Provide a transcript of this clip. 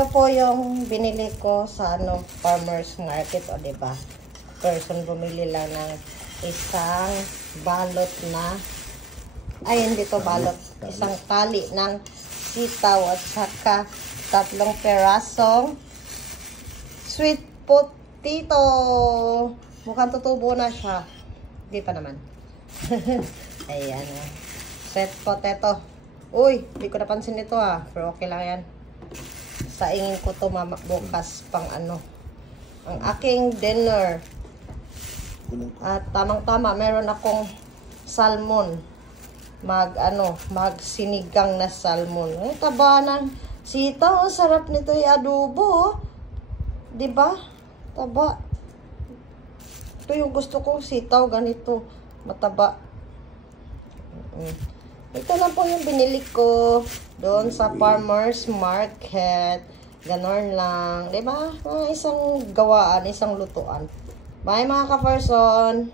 Ito po yung binili ko sa farmers market, o diba? Person bumili lang ng isang balot na, ay hindi to balot, isang tali ng sitaw at saka 3 perasong sweet potato. Mukhang tutubo na siya. Hindi pa naman. Ayan. Sweet potato. Uy, hindi ko napansin ito pero okay lang yan. Saingin ko to bukas pang ang aking dinner. At tamang-tama, meron akong salmon. Magsinigang na salmon. Ay, taba ng sitaw. Sarap nito yung adobo. Diba? Taba. Ito yung gusto kong sitaw. Ganito. Mataba. Ito lang po yung binili ko doon sa farmers market. Ganon lang. Diba? Isang gawaan, isang lutuan. Bye mga ka-person!